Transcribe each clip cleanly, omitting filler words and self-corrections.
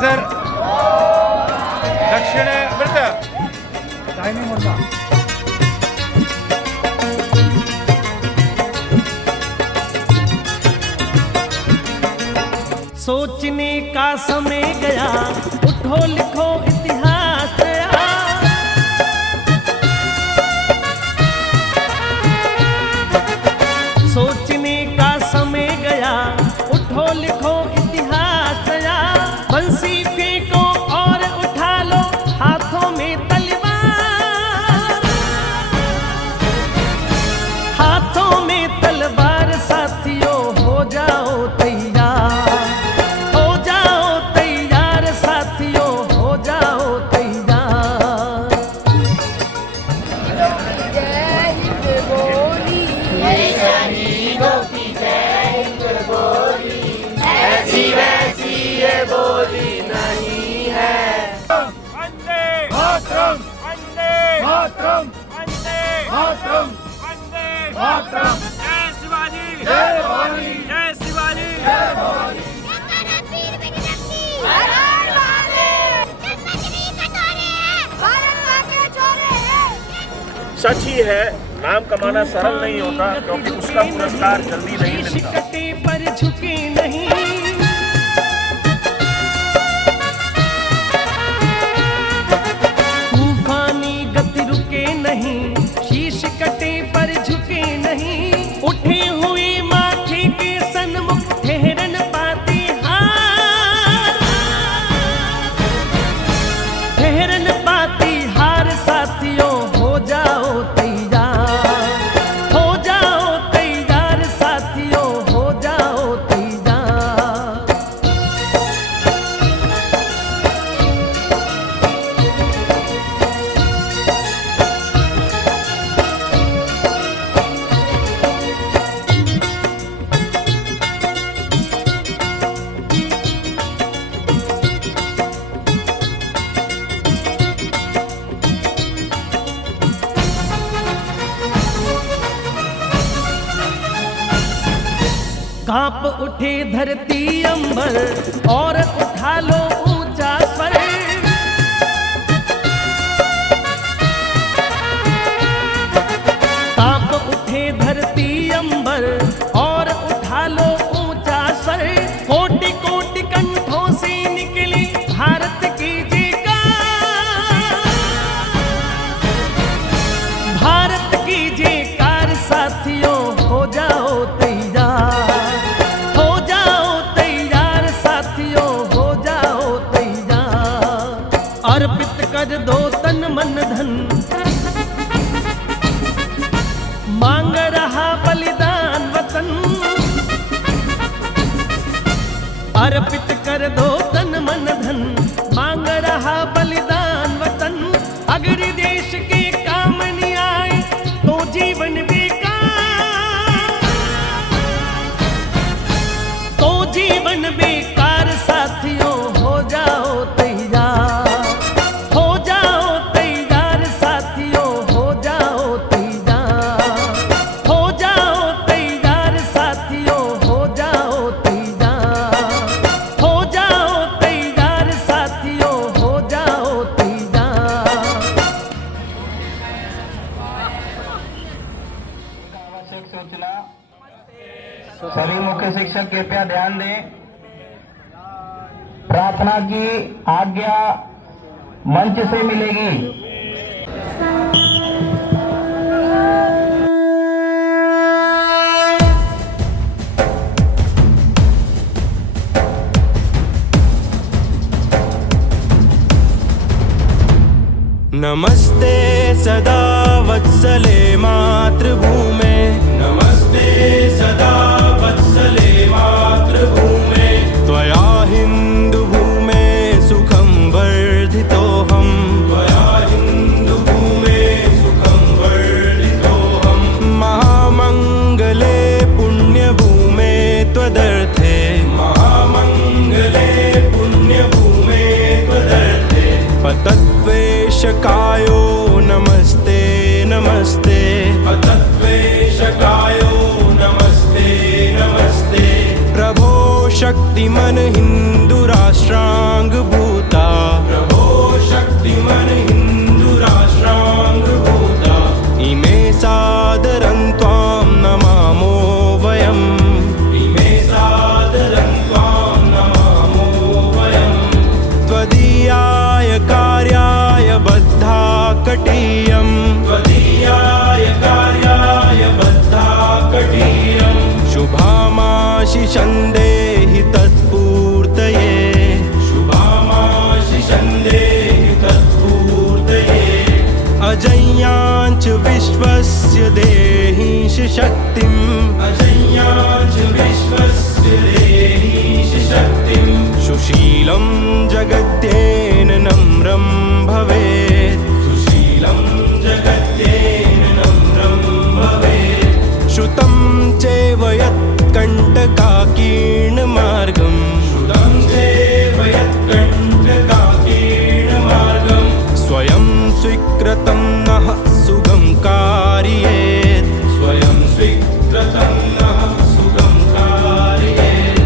Sir दक्षिण वृत्त दाहिने मोर्चा सोचने का समय गया, उठो लिखो इतिहास नया। सोचने का समय गया, उठो लिखो इतिहास नया। बंसी फेंको और उठा लो हाथों में तलवार, हाथों में तलवार साथियों हो जाओ तैयार, हो जाओ तैयार साथियों हो जाओ तैयार। ऐसी वैसी ये बोली नहीं है। वंदे मातरम, वंदे मातरम, वंदे मातरम, वंदे मातरम। जय शिवाजी, जय भवानी, जय शिवाजी, जय भवानी। सच ही है, नाम कमाना सरल नहीं होता, क्योंकि उसका पुरस्कार जल्दी नहीं मिलता। कटे पर झुके नहीं, तूफानी गति रुके नहीं, शीश कटे पर झुके नहीं। उठे हुए माथे के सन्मुख ठहर न पाते हार, ठहर न पाती हार साथियों हो जाओ तैयार, हो जाओ तैयार साथियों हो जाओ तैयार। कांप उठे धरती अंबर और उठा लो ऊंचा स्वर। कांप उठे धरती अंबर और उठा लो ऊंचा स्वर। कोटि कोटि कंठों से निकली भारत की जयकार, भारत की जयकार साथियों हो जाओ तैयार, हो जाओ तैयार साथियों हो जाओ तैयार। अर्पित कर दो तन मन धन, मांग रहा बलिदान वतन। अर्पित कर दो तन मन धन, मांग रहा बलिदान वतन। अगर देश के काम नहीं आए तो जीवन बेकार, तो जीवन बेकार साथियों हो जाओ तैयार, हो जाओ तैयार साथियों हो जाओ तैयार, हो जाओ तैयार साथियों हो जाओ तैयार, हो जाओ तैयार साथियों हो जाओ तैयार। आवश्यक सूचना सभी मुख्य शिक्षक कृपया ध्यान दें। प्रार्थना की आज्ञा मंच से मिलेगी। नमस्ते सदा वत्सले मातृभूमे, नमस्ते सदा वत्सले मातृभूमे। त्वया हिन्दुभूमे सुखं वर्धितोऽहं, त्वया हिन्दुभूमे सुखं वर्धितोऽहं। महामङ्गले पुण्यभूमे त्वदर्थे, महामङ्गले पुण्यभूमे त्वदर्थे। पतत्वेशकायो नमस्ते नमस्ते, पतत्वेशकायो नमस्ते नमस्ते। प्रभो शक्तिमन हिन्दु राष्ट्रांग कटीयम् त्वदीयाय कार्याय बद्धाकटीयम् शुभामाशिषं देहि तत्पूर्तये शुभामाशिषं देहि तत्पूर्तये अजय्याञ्च विश्वस्य देहीश शक्तिम् अजय्याञ्च विश्वस्य देहीश शक्तिम् सुशीलं जगत्येन नम्रं भवेत् सुशीलं जगत्येन नम्रं भवेत् श्रुतं चैव यत्कण्टकाकीर्णमार्गं श्रुतं चैव यत्कण्टकाकीर्णमार्गं स्वयं स्वीकृतं नः सुगं कारयेत् स्वयं स्वीकृतं नः सुगं कारयेत्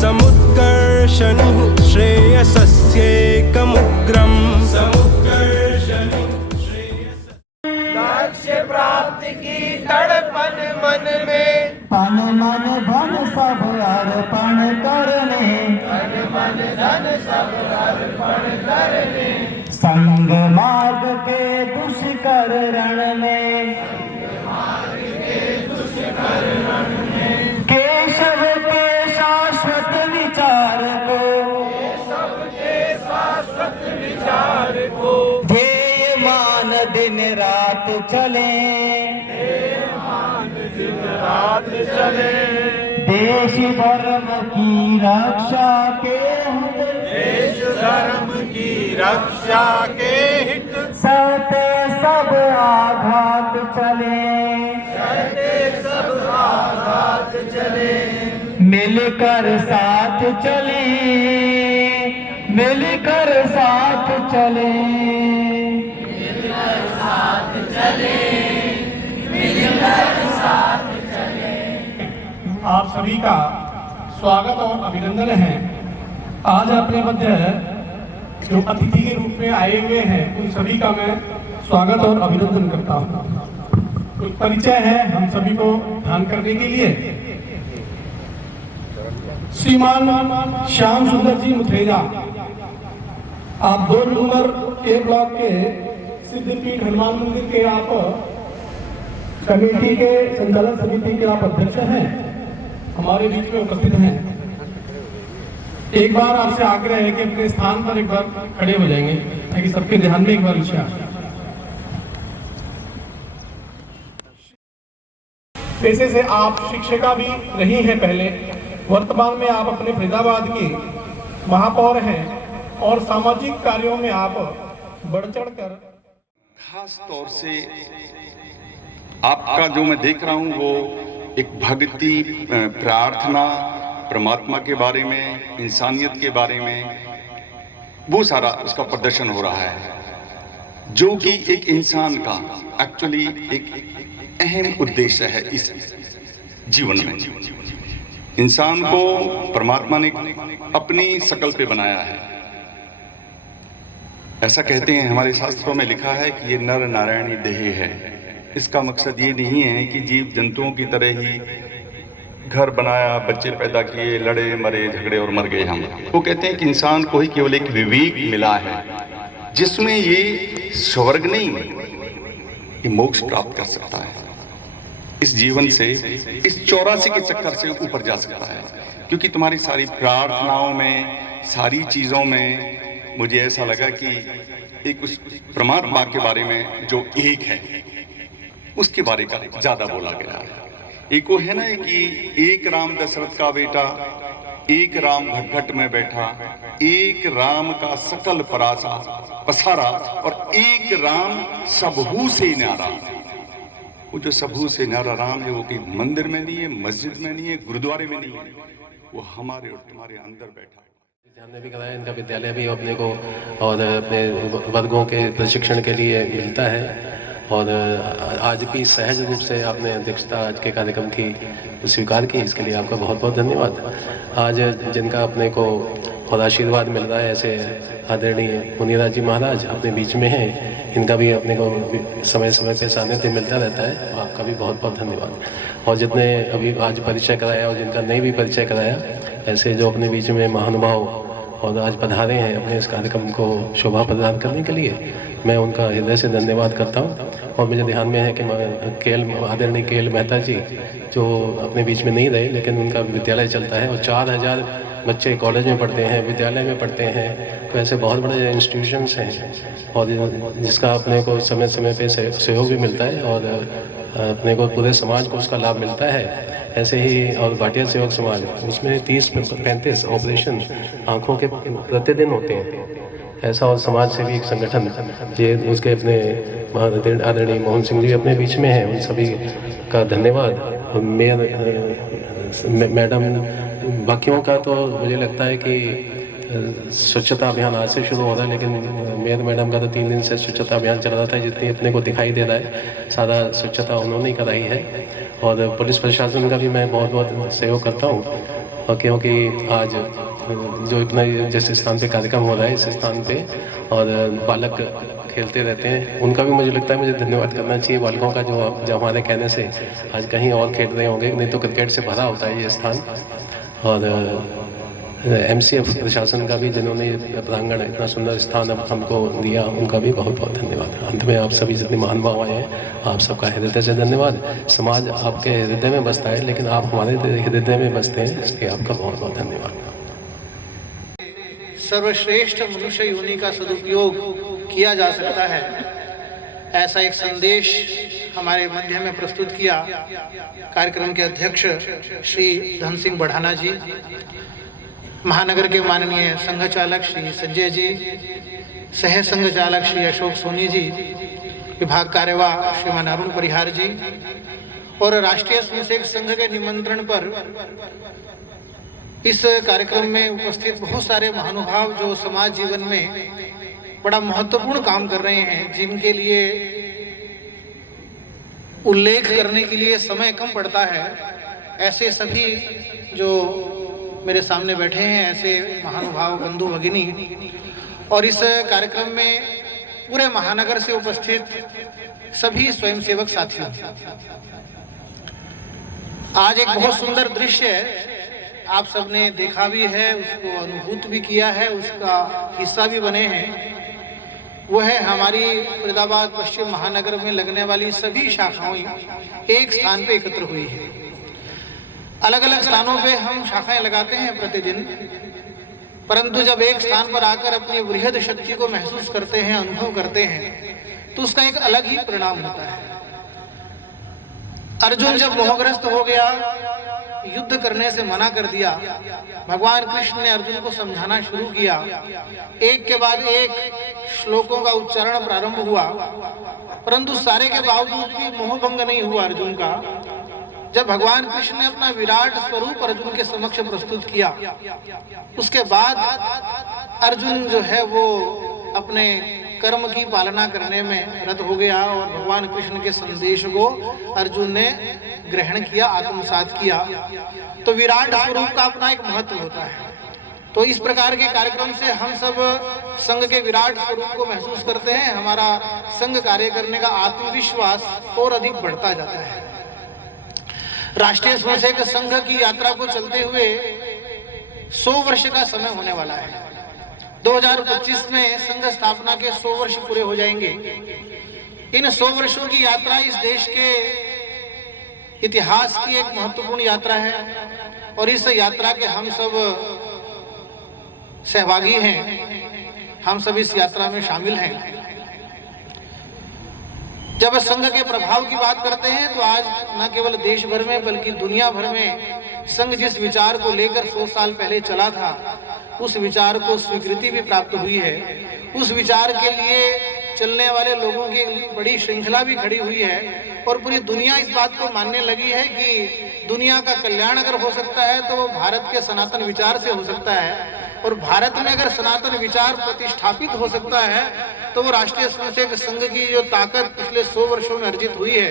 समुत्कर्षणि श्रेयसस्येकमुग्रम् समुत्कर्षणि लक्ष्य प्राप्ति की तड़पन मन में तन मन धन सब अर्पण करने तन मन धन सब अर्पण करने संग मार्ग के दुष्कर रण में केशव के शाश्वत विचार को ध्येय मान दिन रात चले देश धर्म की रक्षा के देश धर्म की रक्षा के हित सहते सब आघात चले मिलकर साथ चले मिलकर साथ चले आप सभी का स्वागत और अभिनंदन है। आज अपने मध्य जो अतिथि के रूप में आए हुए हैं उन सभी का मैं स्वागत और अभिनंदन करता हूँ। कुछ परिचय है हम सभी को ध्यान करने के लिए। श्रीमान श्याम सुंदर जी मुथरेजा, आप 2 नंबर ए ब्लॉक के सिद्धपीठ हनुमान मंदिर के आप कमेटी के संचालन समिति के आप अध्यक्ष हैं, हमारे बीच में उपस्थित हैं। एक बार आपसे आग्रह है कि अपने स्थान पर एक बार खड़े हो जाएंगे ताकि सबके ध्यान में एक बार विषय आए। पेशे से आप शिक्षिका भी रही हैं पहले, वर्तमान में आप अपने फरीदाबाद की महापौर हैं और सामाजिक कार्यों में आप बढ़ चढ़ कर खास तौर से आपका जो मैं देख रहा हूं वो एक भक्ति, प्रार्थना, परमात्मा के बारे में, इंसानियत के बारे में वो सारा उसका प्रदर्शन हो रहा है, जो कि एक इंसान का एक्चुअली एक अहम उद्देश्य है इस जीवन में। इंसान को परमात्मा ने अपनी शकल पे बनाया है। ऐसा कहते हैं, हमारे शास्त्रों में लिखा है कि ये नर नारायणी देह है। इसका मकसद ये नहीं है कि जीव जंतुओं की तरह ही घर बनाया, बच्चे पैदा किए, लड़े मरे झगड़े और मर गए हम। वो कहते हैं कि इंसान को ही केवल एक विवेक मिला है जिसमें ये स्वर्ग नहीं, ये मोक्ष प्राप्त कर सकता है। इस जीवन से, इस 84 के चक्कर से ऊपर जा सकता है, क्योंकि तुम्हारी सारी प्रार्थनाओं में, सारी चीजों में मुझे ऐसा लगा कि एक उस परमात्मा के बारे में जो एक है उसके बारे का ज्यादा बोला गया है। एक वो है ना कि एक राम दशरथ का बेटा, एक राम घटघट में बैठा, एक राम का सकल पसारा और एक राम सबहू से न्यारा। वो जो सबहू से न्यारा राम है वो कि मंदिर में नहीं है, मस्जिद में नहीं है, गुरुद्वारे में नहीं है, वो हमारे और तुम्हारे अंदर बैठा। ध्यान में भी कराया, इनका विद्यालय भी अपने को और अपने वर्गों के प्रशिक्षण के लिए मिलता है। और आज भी सहज रूप से आपने अध्यक्षता आज के कार्यक्रम की स्वीकार की, इसके लिए आपका बहुत बहुत धन्यवाद। आज जिनका अपने को और आशीर्वाद मिल रहा है, ऐसे आदरणीय मुनिराज जी महाराज अपने बीच में हैं, इनका भी अपने को समय समय पे सानिध्य मिलता रहता है, आपका भी बहुत बहुत धन्यवाद। और जितने अभी आज परिचय कराया और जिनका नहीं भी परिचय कराया, ऐसे जो अपने बीच में महानुभाव और आज पधारे हैं अपने इस कार्यक्रम को शोभा प्रदान करने के लिए, मैं उनका हृदय से धन्यवाद करता हूँ। और मुझे ध्यान में है कि आदरणीय केएल मेहता जी जो अपने बीच में नहीं रहे, लेकिन उनका विद्यालय चलता है और 4000 बच्चे कॉलेज में पढ़ते हैं, विद्यालय में पढ़ते हैं। तो ऐसे बहुत बड़े इंस्टीट्यूशंस हैं और जिसका अपने को समय समय पे सहयोग भी मिलता है और अपने को पूरे समाज को उसका लाभ मिलता है। ऐसे ही और भाटिया सेवक समाज, उसमें 30-35 ऑपरेशन आँखों के प्रतिदिन होते हैं। ऐसा और समाज सेवी एक संगठन, ये उसके अपने आदरणीय मोहन सिंह जी अपने बीच में हैं, उन सभी का धन्यवाद। मेयर मैडम, बाकियों का तो मुझे लगता है कि स्वच्छता अभियान आज से शुरू हो रहा है, लेकिन मेयर मैडम का तो 3 दिन से स्वच्छता अभियान चल रहा था। जितनी अपने को दिखाई दे रहा है सारा स्वच्छता उन्होंने ही कराई है। और पुलिस प्रशासन का भी मैं बहुत बहुत सहयोग करता हूँ, और क्योंकि आज जो इतना जिस स्थान पे कार्यक्रम हो रहा है, इस स्थान पे और बालक खेलते रहते हैं, उनका भी मुझे लगता है मुझे धन्यवाद करना चाहिए। बालकों का जो हमारे कहने से आज कहीं और खेल रहे होंगे, नहीं तो क्रिकेट से भरा होता है ये स्थान। और MCF प्रशासन का भी, जिन्होंने प्रांगण इतना सुंदर स्थान अब हमको दिया, उनका भी बहुत बहुत धन्यवाद। अंत में आप सभी जितने महानुभाव आए हैं, आप सबका हृदय से धन्यवाद। समाज आपके हृदय में बसता है, लेकिन आप हमारे हृदय में बसते हैं, इसलिए आपका बहुत बहुत धन्यवाद। सर्वश्रेष्ठ मनुष्य योनि का सदुपयोग किया जा सकता है, ऐसा एक संदेश हमारे मध्य में प्रस्तुत किया कार्यक्रम के अध्यक्ष श्री धन सिंह बढ़ाना जी, महानगर के माननीय संघ चालक श्री संजय जी, सह संघ चालक श्री अशोक सोनी जी, विभाग कार्यवाह श्रीमान अरुण परिहार जी, और राष्ट्रीय स्वयंसेवक संघ के निमंत्रण पर इस कार्यक्रम में उपस्थित बहुत सारे महानुभाव जो समाज जीवन में बड़ा महत्वपूर्ण काम कर रहे हैं, जिनके लिए उल्लेख करने के लिए समय कम पड़ता है, ऐसे सभी जो मेरे सामने बैठे हैं, ऐसे महानुभाव बंधु भगिनी, और इस कार्यक्रम में पूरे महानगर से उपस्थित सभी स्वयंसेवक साथियों, आज एक बहुत सुंदर दृश्य है, आप सबने देखा भी है, उसको अनुभूत भी किया है, उसका हिस्सा भी बने हैं। वो है हमारी फरीदाबाद पश्चिम महानगर में लगने वाली सभी शाखाएं एक स्थान पे एकत्र हुई है। अलग अलग स्थानों पे हम शाखाएं लगाते हैं प्रतिदिन, परंतु जब एक स्थान पर आकर अपनी वृहद शक्ति को महसूस करते हैं, अनुभव करते हैं, तो उसका एक अलग ही परिणाम होता है। अर्जुन जब मोहग्रस्त हो गया, युद्ध करने से मना कर दिया, भगवान कृष्ण ने अर्जुन को समझाना शुरू किया, एक के बाद एक श्लोकों का उच्चारण प्रारंभ हुआ, परंतु सारे के बावजूद भी मोहभंग नहीं हुआ अर्जुन का। जब भगवान कृष्ण ने अपना विराट स्वरूप अर्जुन के समक्ष प्रस्तुत किया, उसके बाद अर्जुन जो है वो अपने कर्म की पालना करने में रत हो गया और भगवान कृष्ण के संदेश को अर्जुन ने ग्रहण किया, आत्मसात किया। तो विराट स्वरूप का अपना एक महत्व होता है। तो इस प्रकार के कार्यक्रम से हम सब संघ के विराट स्वरूप को महसूस करते हैं, हमारा संघ कार्य करने का आत्मविश्वास और अधिक बढ़ता जाता है। राष्ट्रीय स्वयंसेवक संघ की यात्रा को चलते हुए 100 वर्ष का समय होने वाला है। 2025 में संघ स्थापना के 100 वर्ष पूरे हो जाएंगे। इन 100 वर्षों की यात्रा इस देश के इतिहास की एक महत्वपूर्ण यात्रा है और इस यात्रा के हम सब सहभागी हैं, हम सब इस यात्रा में शामिल हैं। जब संघ के प्रभाव की बात करते हैं तो आज न केवल देश भर में बल्कि दुनिया भर में संघ जिस विचार को लेकर 100 साल पहले चला था, उस विचार को स्वीकृति भी प्राप्त हुई है। उस विचार के लिए चलने वाले लोगों की बड़ी श्रृंखला भी खड़ी हुई है और पूरी दुनिया इस बात को मानने लगी है कि दुनिया का कल्याण अगर हो सकता है तो वो भारत के सनातन विचार से हो सकता है, और भारत में अगर सनातन विचार प्रतिष्ठापित हो सकता है तो वो राष्ट्रीय स्वयंसेवक संघ की जो ताकत पिछले 100 वर्षों में अर्जित हुई है,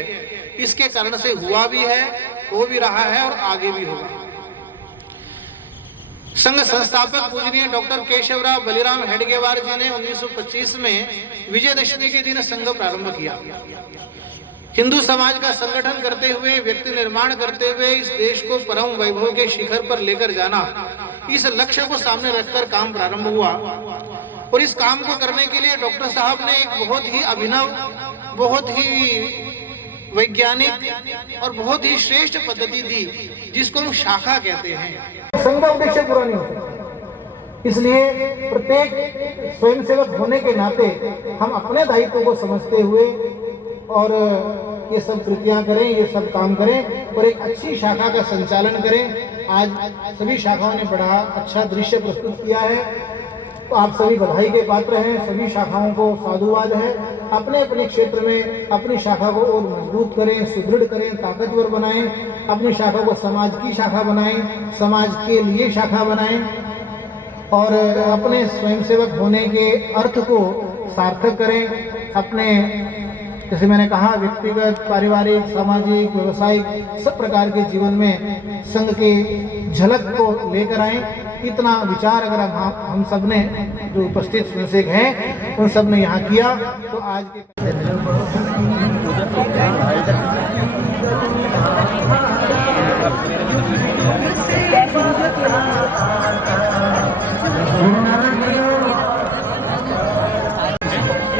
इसके कारण से हुआ भी है, हो भी रहा है और आगे भी होगा। संघ संस्थापक पूजनीय डॉक्टर केशवराव बलिराम हेडगेवार जी ने 1925 में विजयदशमी के दिन संघ प्रारंभ किया। हिंदू समाज का संगठन करते हुए, व्यक्ति निर्माण करते हुए इस देश को परम वैभव के शिखर पर लेकर जाना, इस लक्ष्य को सामने रखकर काम प्रारंभ हुआ। और इस काम को करने के लिए डॉक्टर साहब ने एक बहुत ही अभिनव, बहुत ही वैज्ञानिक और बहुत ही श्रेष्ठ पद्धति दी, जिसको हम शाखा कहते हैं। संघ का उद्देश्य पूरा नहीं होता, इसलिए प्रत्येक स्वयंसेवक होने के नाते हम अपने दायित्व को समझते हुए और ये सब कृतियां करें, ये सब काम करें और एक अच्छी शाखा का संचालन करें। आज सभी शाखाओं ने बड़ा अच्छा दृश्य प्रस्तुत किया है, तो आप सभी बधाई के पात्र हैं। सभी शाखाओं को साधुवाद है। अपने अपने क्षेत्र में अपनी शाखा को और मजबूत करें, सुदृढ़ करें, ताकतवर बनाएं। अपनी शाखा को समाज की शाखा बनाएं, समाज के लिए शाखा बनाएं और अपने स्वयंसेवक होने के अर्थ को सार्थक करें। अपने, जैसे मैंने कहा, व्यक्तिगत, पारिवारिक, सामाजिक, व्यावसायिक सब प्रकार के जीवन में संघ की झलक को लेकर आए। इतना विचार अगर हम सब ने, जो उपस्थित स्वयंसेवक हैं, उन सब ने यहाँ किया, तो आज के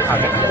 आगे